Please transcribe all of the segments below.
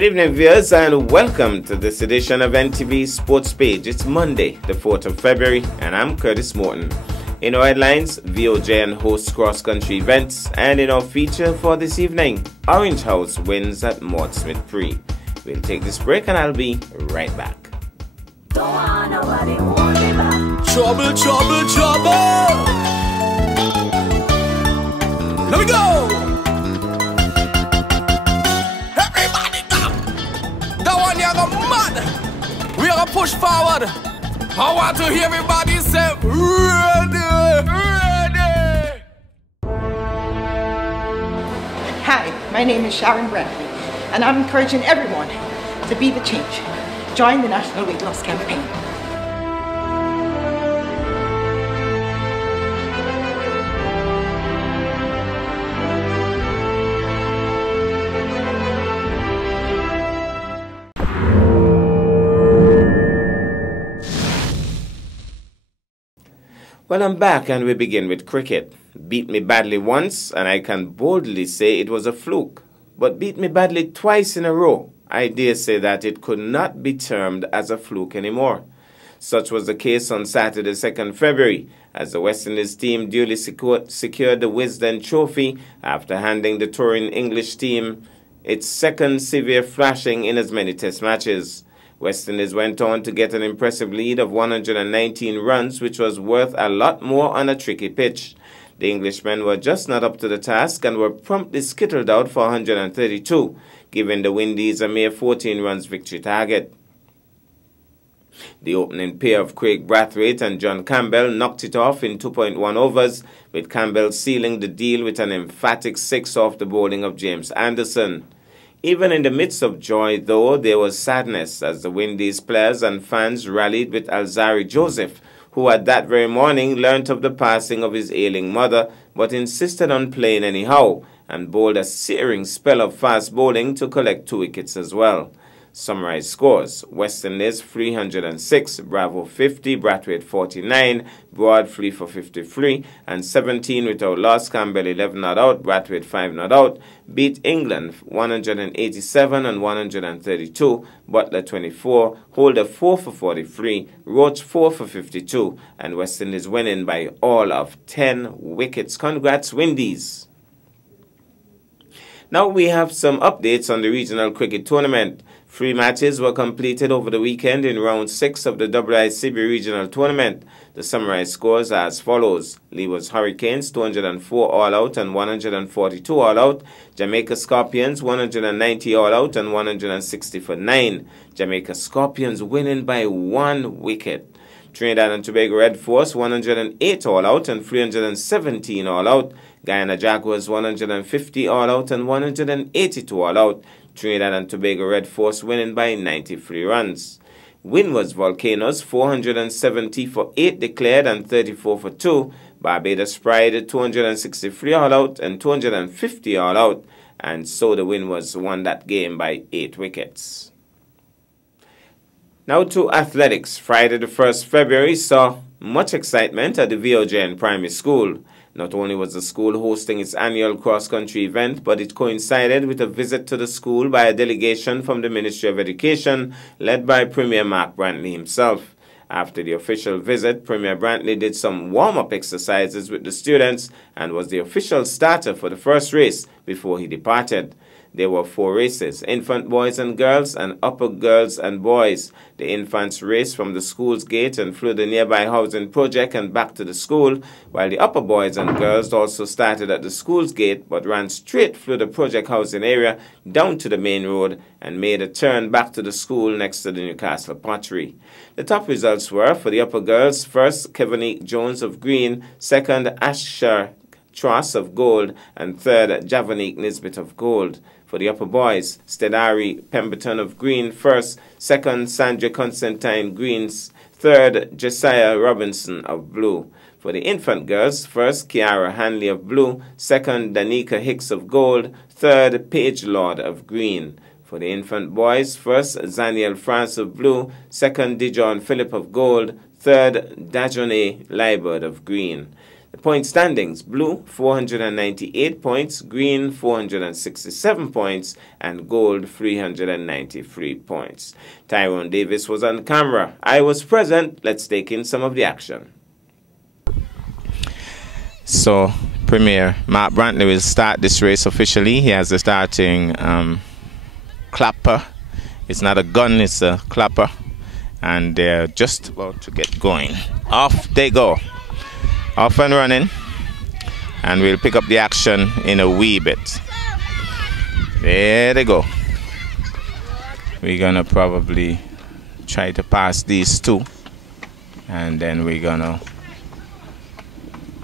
Good evening, viewers, and welcome to this edition of NTV Sports Page. It's Monday, the 4th of February, and I'm Curtis Morton. In our headlines, VOJN hosts cross-country events, and in our feature for this evening, Orange House wins at Maud Smith Prix. We'll take this break, and I'll be right back. Trouble, trouble, trouble. Let me go. Everybody come. That one you go mad. We are gonna push forward. I want to hear everybody say ready, ready. Hi, my name is Sharon Brantley, and I'm encouraging everyone to be the change. Join the National Weight Loss Campaign. Well, I'm back, and we begin with cricket. Beat me badly once, and I can boldly say it was a fluke. But beat me badly twice in a row, I dare say that it could not be termed as a fluke anymore. Such was the case on Saturday, 2nd February, as the West Indies team duly secured the Wisden Trophy after handing the touring English team its second severe thrashing in as many test matches. West Indies went on to get an impressive lead of 119 runs, which was worth a lot more on a tricky pitch. The Englishmen were just not up to the task and were promptly skittled out for 132, giving the Windies a mere 14 runs victory target. The opening pair of Craig Brathwaite and John Campbell knocked it off in 2.1 overs, with Campbell sealing the deal with an emphatic 6 off the bowling of James Anderson. Even in the midst of joy, though, there was sadness as the Windies players and fans rallied with Alzarri Joseph, who at that very morning learnt of the passing of his ailing mother, but insisted on playing anyhow, and bowled a searing spell of fast bowling to collect 2 wickets as well. Summarized scores: West Indies 306, Bravo 50, Brathwaite 49, Broad 3 for 53, and 17 without loss. Campbell 11 not out, Brathwaite 5 not out. Beat England 187 and 132, Butler 24, Holder 4 for 43, Roach 4 for 52, and West Indies winning by all of 10 wickets. Congrats, Windies! Now we have some updates on the regional cricket tournament. 3 matches were completed over the weekend in round 6 of the IICB regional tournament. The summarized scores are as follows: Leeward's Hurricanes 204 all out and 142 all out. Jamaica Scorpions 190 all out and 160 for 9. Jamaica Scorpions winning by 1 wicket. Trinidad and Tobago Red Force 108 all out and 317 all out. Guyana Jaguars 150 all out and 182 all out. Trinidad and Tobago Red Force winning by 93 runs. Windward's Volcanoes 470 for 8 declared and 34 for 2. Barbados Pride 263 all out and 250 all out. And so the Windwards won that game by 8 wickets. Now to athletics. Friday the 1st February saw much excitement at the VOJN Primary School. Not only was the school hosting its annual cross-country event, but it coincided with a visit to the school by a delegation from the Ministry of Education, led by Premier Mark Brantley himself. After the official visit, Premier Brantley did some warm-up exercises with the students and was the official starter for the first race before he departed. There were 4 races: infant boys and girls and upper girls and boys. The infants raced from the school's gate and flew the nearby housing project and back to the school, while the upper boys and girls also started at the school's gate but ran straight through the project housing area down to the main road and made a turn back to the school next to the Newcastle Pottery. The top results were: for the upper girls, first Kevinique Jones of green, second Asher Truss of gold, and third Javanique Nisbet of gold. For the upper boys, Stedari Pemberton of green first, second Sandra Constantine greens, third Josiah Robinson of blue. For the infant girls, first Kiara Hanley of blue, second Danica Hicks of gold, third Paige Lord of green. For the infant boys, first Zaniel France of blue, second Dijon Philip of gold, third Dajonay Liebert of green. The point standings: blue 498 points, green 467 points, and gold 393 points. Tyrone Davis was on camera. I was present. Let's take in some of the action. So, Premier Mark Brantley will start this race officially. He has the starting clapper. It's not a gun, it's a clapper. And they're just about to get going. Off they go. Off and running. And we'll pick up the action in a wee bit. There they go. We're gonna probably try to pass these two. And then we're gonna,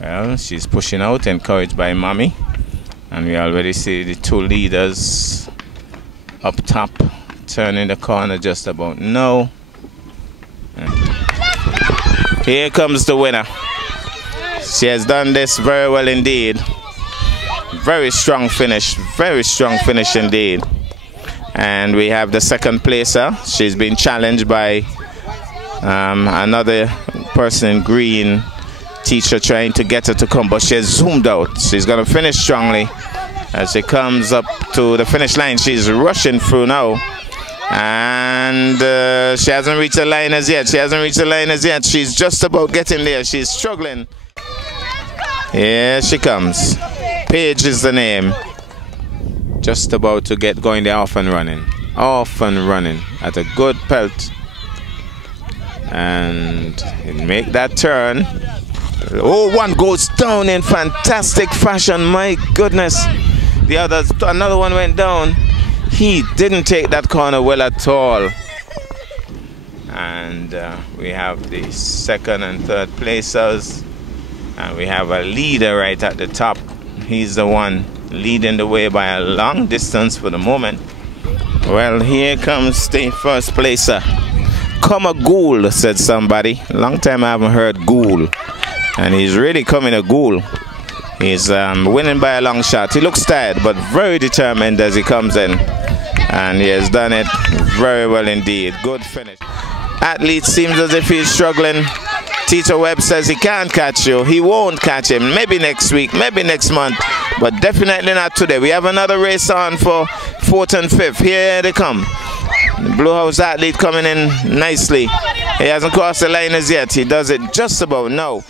well, she's pushing out, encouraged by Mommy. And we already see the two leaders up top, turning the corner just about now. Here comes the winner. She has done this very well indeed. Very strong finish indeed. And we have the second placer. She's been challenged by another person in green, teacher, trying to get her to come, but she has zoomed out. She's going to finish strongly. As she comes up to the finish line, she's rushing through now. And she hasn't reached the line as yet. She's just about getting there. She's struggling. Here she comes. Paige is the name. Just about to get going there, off and running at a good pelt. And make that turn. Oh, one goes down in fantastic fashion. My goodness. Another one went down. He didn't take that corner well at all. And we have the second and third placers. And we have a leader right at the top. He's the one leading the way by a long distance for the moment. Well, here comes the first placer. Come a ghoul, said somebody. Long time I haven't heard ghoul. And he's really coming a ghoul. He's winning by a long shot. He looks tired, but very determined as he comes in. And he has done it very well indeed. Good finish. Athlete seems as if he's struggling. Teacher Webb says he can't catch you. He won't catch him. Maybe next week, maybe next month, but definitely not today. We have another race on for 4th and 5th. Here they come. The Blue House athlete coming in nicely. He hasn't crossed the line as yet. He does it just about now.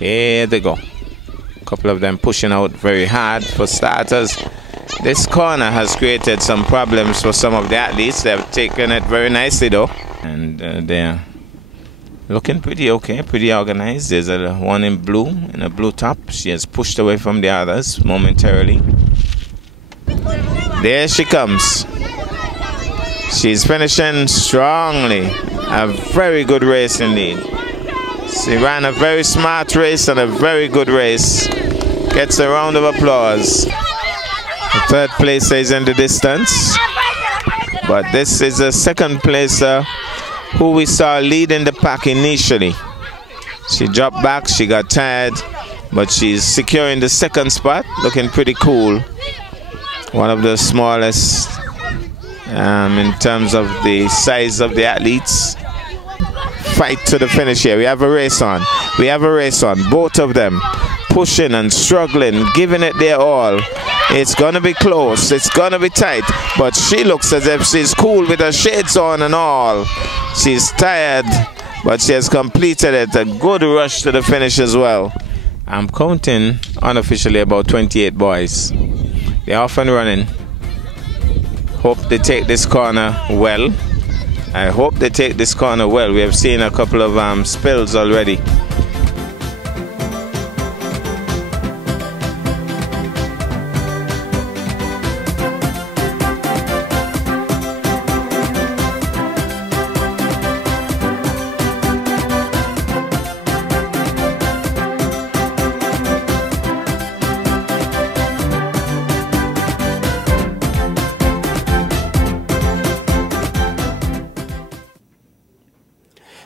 Here they go. A couple of them pushing out very hard for starters. This corner has created some problems for some of the athletes. They've taken it very nicely though. And they're looking pretty okay, pretty organized. There's one in blue, in a blue top. She has pushed away from the others momentarily. There she comes. She's finishing strongly. A very good race indeed. She ran a very smart race and a very good race. Gets a round of applause. The third placer is in the distance. But this is the second placer who we saw leading the pack initially. She dropped back, she got tired, but she's securing the second spot, looking pretty cool. One of the smallest in terms of the size of the athletes. Fight to the finish here. We have a race on. Both of them pushing and struggling, giving it their all. It's gonna be close, it's gonna be tight, but she looks as if she's cool with her shades on and all. She's tired, but she has completed it. A good rush to the finish as well. I'm counting unofficially about 28 boys. They're off and running. Hope they take this corner well. I hope they take this corner well. We have seen a couple of spills already.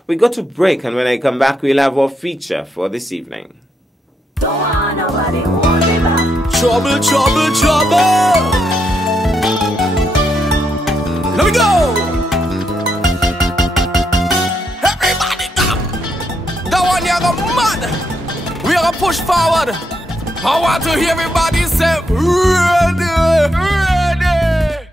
We go to break, and when I come back, we'll have our feature for this evening. Trouble, trouble, trouble. Let me go. Everybody come. That one you go mad. We are gonna push forward. I want to hear everybody say, ready, ready.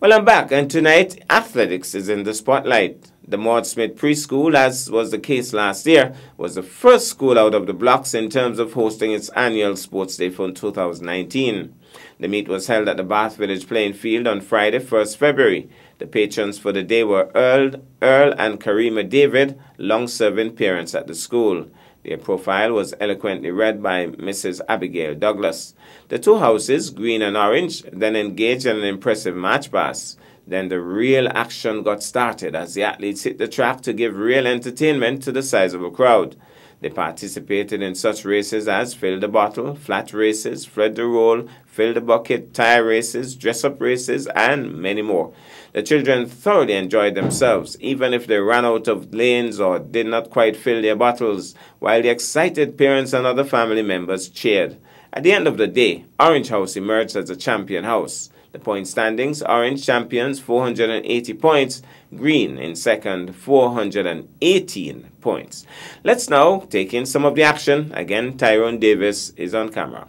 Well, I'm back, and tonight, athletics is in the spotlight. The Maud Smith Preschool, as was the case last year, was the first school out of the blocks in terms of hosting its annual sports day for 2019. The meet was held at the Bath Village playing field on Friday, 1st February. The patrons for the day were Earl and Karima David, long-serving parents at the school. Their profile was eloquently read by Mrs. Abigail Douglas. The two houses, green and orange, then engaged in an impressive match pass. Then the real action got started as the athletes hit the track to give real entertainment to the sizable crowd. They participated in such races as fill the bottle, flat races, flood the roll, fill the bucket, tire races, dress-up races, and many more. The children thoroughly enjoyed themselves, even if they ran out of lanes or did not quite fill their bottles, while the excited parents and other family members cheered. At the end of the day, Orange House emerged as a champion house. The point standings, Orange champions 480 points, Green in second 418 points. Let's now take in some of the action. Again, Tyrone Davis is on camera.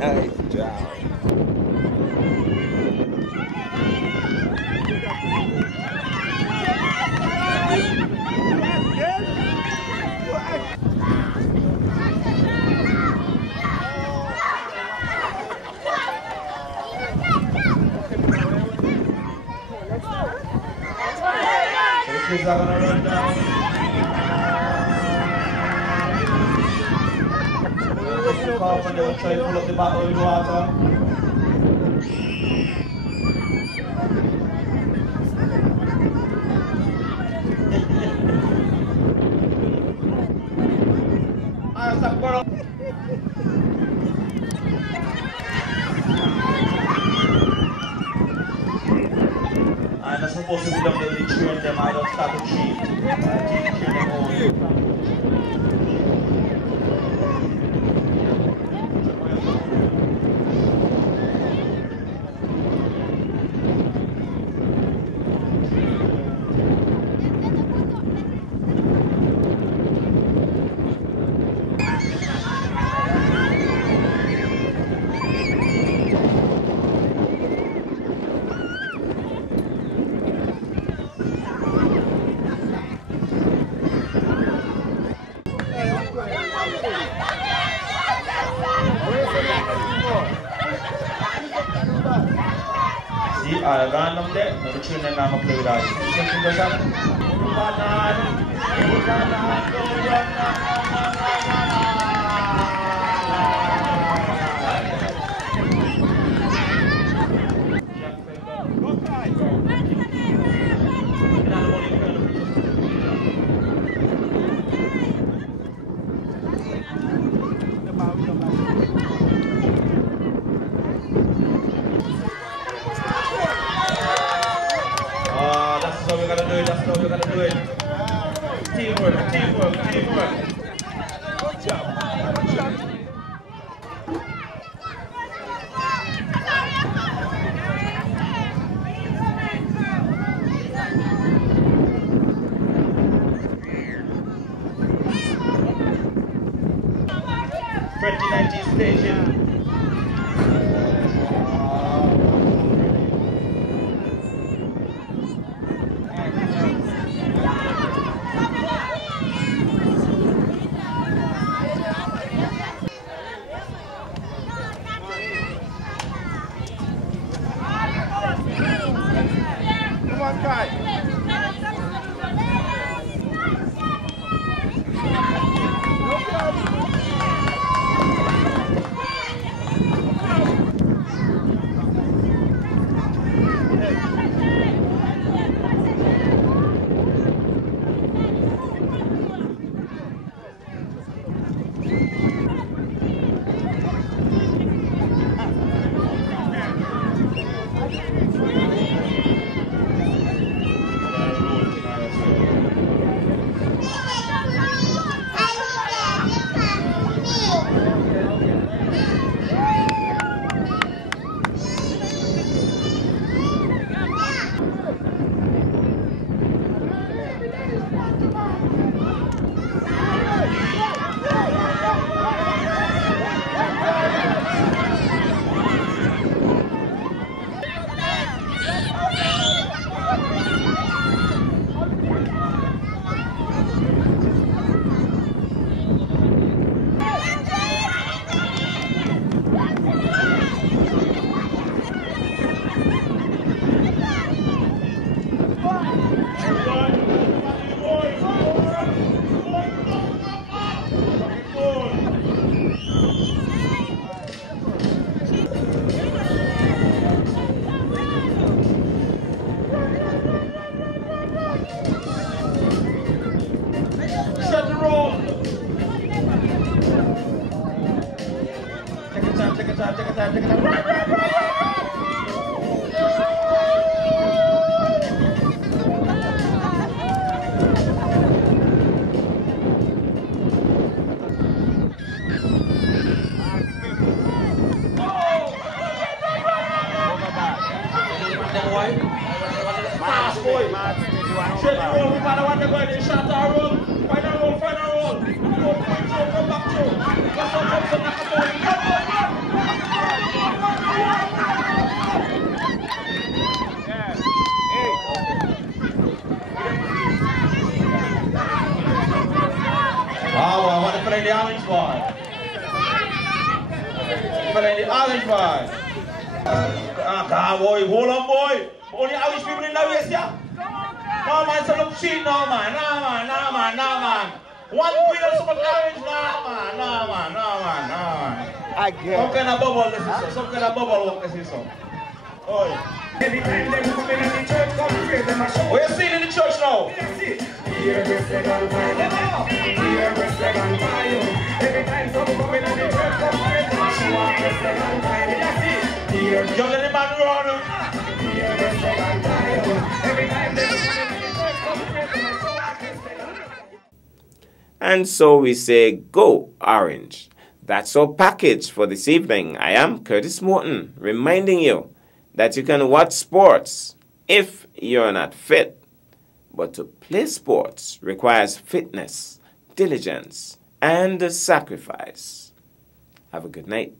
Nice job. Kids are gonna run down. Off and they'll try to pull up the bottle with water. I'm not supposed to be done with the children, them I don't start to cheat. I teach them all. See, I ran up there, no, the children are going to play with us. That's how we're gonna do it, that's how we're gonna do it. Teamwork, teamwork, teamwork. Good job, good job. Station. Come on, Kai. time, take your time, take your time. Run, run, run, run! Fast boy. Straight the roll, we find out what they're going to shot our roll. Final roll, final roll. Go point through, come back through. That's what comes to knock a ball. I want to play the orange ball. Play the orange ball. Ah, boy, hold on, boy. Only Irish people in the West, yeah? No, man, so look cheat, no, man. No, man, no, man, no, man. One queen of super orange, no, man, no, man, no, man, no, man. Again. Some kind of bubble, this is some kind of bubble, this is so. Oh, every time they come in the church, come praise them a show. What you seeing in the church now? Here we second time. Here we second time. Every time some come in the church, come praise them a show. Here we second time. Here you let the man run. Here we second time. Every time they come in the church, come praise them a show. And so we say, go Orange. That's our package for this evening. I am Curtis Morton, reminding you that you can watch sports if you're not fit. But to play sports requires fitness, diligence, and sacrifice. Have a good night.